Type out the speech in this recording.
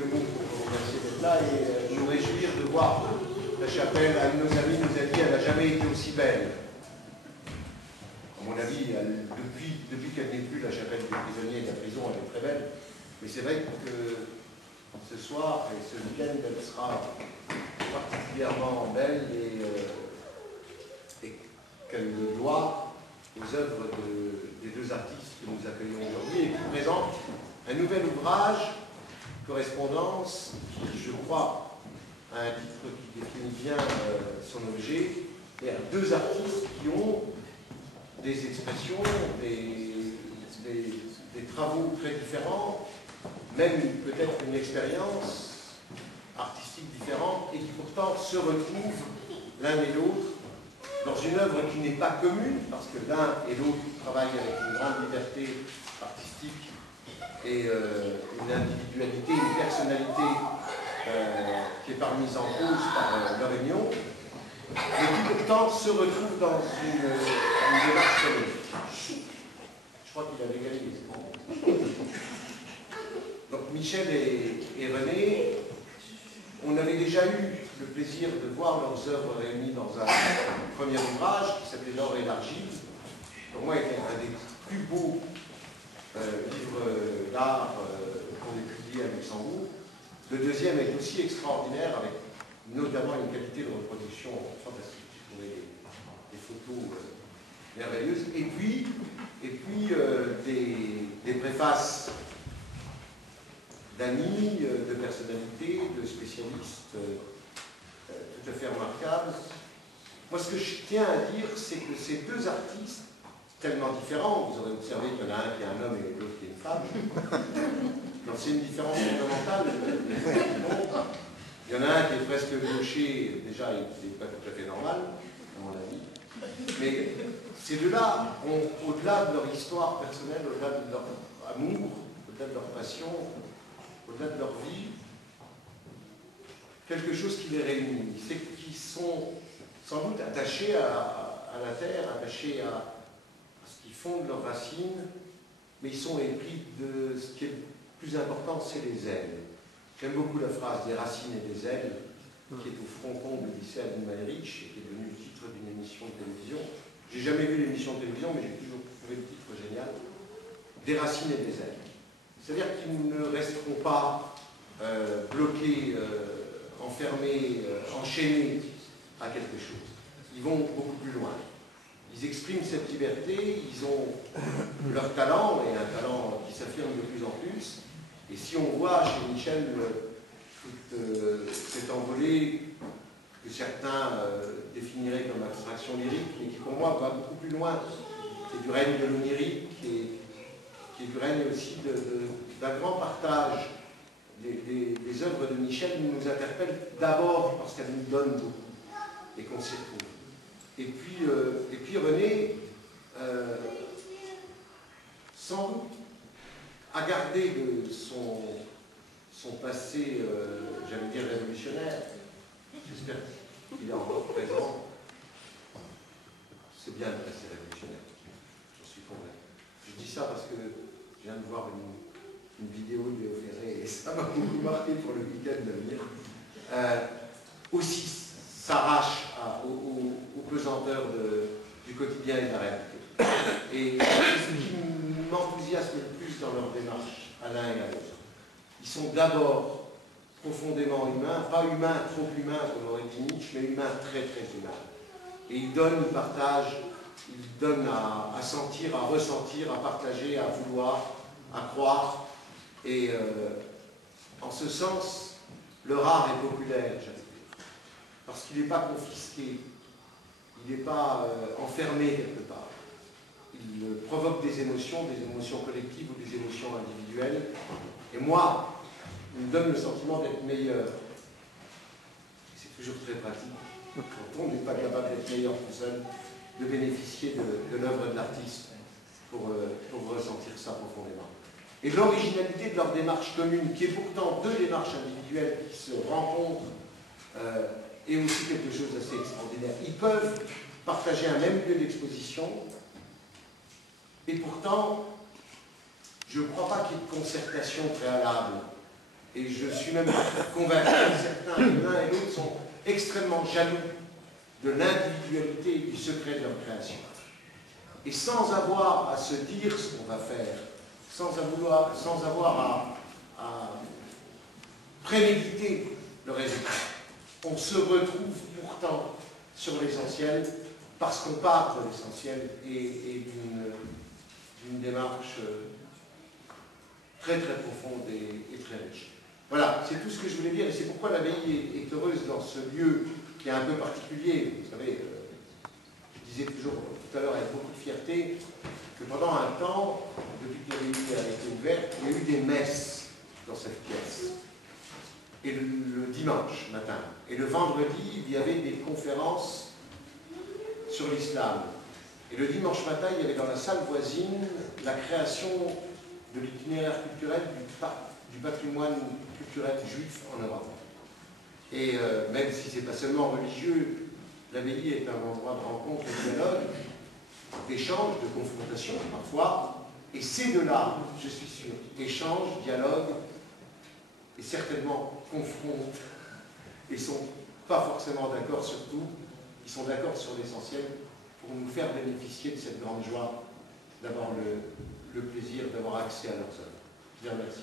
quelques mots pour vous remercier d'être là et nous réjouir de voir la chapelle. Un de nos amis nous a dit qu'elle n'a jamais été aussi belle. À mon avis, depuis qu'elle n'est plus la chapelle des prisonniers de la prison, elle est très belle. Mais c'est vrai que ce soir et ce week-end, elle sera particulièrement belle et qu'elle doit aux œuvres des deux artistes que nous accueillons aujourd'hui et qui présentent un nouvel ouvrage, Correspondance, qui, je crois, a un titre qui définit bien son objet, et à deux artistes qui ont des expressions, des travaux très différents, même peut-être une expérience artistique différente, et qui pourtant se retrouvent l'un et l'autre dans une œuvre qui n'est pas commune, parce que l'un et l'autre travaillent avec une grande liberté artistique et une individualité, une personnalité qui n'est pas remise en cause par leur union, mais qui pourtant se retrouvent dans une démarche commune. Je crois qu'il avait gagné. Donc Michel et René, on avait déjà eu le plaisir de voir leurs œuvres réunies dans un premier ouvrage qui s'appelait L'or et l'argile. Pour moi, était un des plus beaux livres d'art qu'on ait publié à Luxembourg. Le deuxième est aussi extraordinaire, avec notamment une qualité de reproduction fantastique. J'ai trouvé des photos merveilleuses. Et puis des préfaces d'amis, de personnalités, de spécialistes tout à fait remarquables. Moi, ce que je tiens à dire, c'est que ces deux artistes, tellement différents, vous aurez observé qu'il y en a un qui est un homme et l'autre qui est une femme, donc c'est une différence fondamentale. Il y en a un qui est presque gaucher, déjà il n'est pas tout à fait normal, à mon avis, mais ces deux-là ont, au-delà de leur histoire personnelle, au-delà de leur amour, au-delà de leur passion, au-delà de leur vie, quelque chose qui les réunit. C'est qu'ils sont sans doute attachés à la terre, attachés à ce qui fonde leurs racines, mais ils sont épris de ce qui est le plus important, c'est les ailes. J'aime beaucoup la phrase des racines et des ailes, qui est au fronton de Lycée Meyerich, et qui est devenu le titre d'une émission de télévision. J'ai jamais vu l'émission de télévision, mais j'ai toujours trouvé le titre génial. Des racines et des ailes. C'est-à-dire qu'ils ne resteront pas bloqués, enfermés, enchaînés à quelque chose. Ils vont beaucoup plus loin. Ils expriment cette liberté, ils ont leur talent, et un talent qui s'affirme de plus en plus. Et si on voit chez Michel toute cette envolée que certains définiraient comme abstraction lyrique, mais qui pour moi va beaucoup plus loin, c'est du règne de l'onirique, qui est du règne aussi d'un grand partage. Les œuvres de Michel nous interpellent d'abord parce qu'elles nous donnent beaucoup et qu'on s'y retrouve. Et puis René, sans doute, a gardé de son passé, j'allais dire révolutionnaire, j'espère qu'il est encore présent. C'est bien le passé révolutionnaire, j'en suis convaincu. Je dis ça parce que je viens de voir une vidéo de Léo Ferré et ça m'a beaucoup marqué pour le week-end de venir. Aussi s'arrache aux pesanteurs du quotidien et de la réalité. Et ce qui m'enthousiasme le plus dans leur démarche, à l'un et à l'autre, ils sont d'abord profondément humains, pas humains, trop humains, comme aurait dit Nietzsche, mais humains très très humains. Et ils donnent, ils partagent, ils donnent à sentir, à ressentir, à partager, à vouloir, à croire. Et en ce sens, leur art est populaire, j'allais dire, parce qu'il n'est pas confisqué, il n'est pas enfermé quelque part. Il provoque des émotions collectives ou des émotions individuelles. Et moi, il me donne le sentiment d'être meilleur. C'est toujours très pratique. Quand on n'est pas capable d'être meilleur tout seul, de bénéficier de l'œuvre de l'artiste pour ressentir ça profondément. Et l'originalité de leur démarche commune, qui est pourtant deux démarches individuelles qui se rencontrent, est aussi quelque chose d'assez extraordinaire. Ils peuvent partager un même lieu d'exposition, et pourtant, je ne crois pas qu'il y ait de concertation préalable. et je suis même convaincu que certains, l'un et l'autre, sont extrêmement jaloux de l'individualité et du secret de leur création. Et sans avoir à se dire ce qu'on va faire, sans avoir à préméditer le résultat, on se retrouve pourtant sur l'essentiel parce qu'on part de l'essentiel et d'une démarche très très profonde et très riche. Voilà, c'est tout ce que je voulais dire et c'est pourquoi l'abbaye est heureuse dans ce lieu qui est un peu particulier. Vous savez, je disais toujours tout à l'heure avec beaucoup de fierté que pendant un temps, depuis que l'abbaye a été ouverte, il y a eu des messes dans cette pièce. Et le dimanche matin. Et le vendredi, il y avait des conférences sur l'islam. Et le dimanche matin, il y avait dans la salle voisine la création de l'itinéraire culturel du patrimoine culturel juif en Europe. Et même si ce n'est pas seulement religieux, l'abbaye est un endroit de rencontre, de dialogue, d'échange, de confrontation parfois. Et ces deux-là, je suis sûr, échange, dialogue, et certainement confrontent, et ne sont pas forcément d'accord sur tout, ils sont d'accord sur l'essentiel pour nous faire bénéficier de cette grande joie d'avoir le plaisir d'avoir accès à leurs œuvres. Je vous remercie.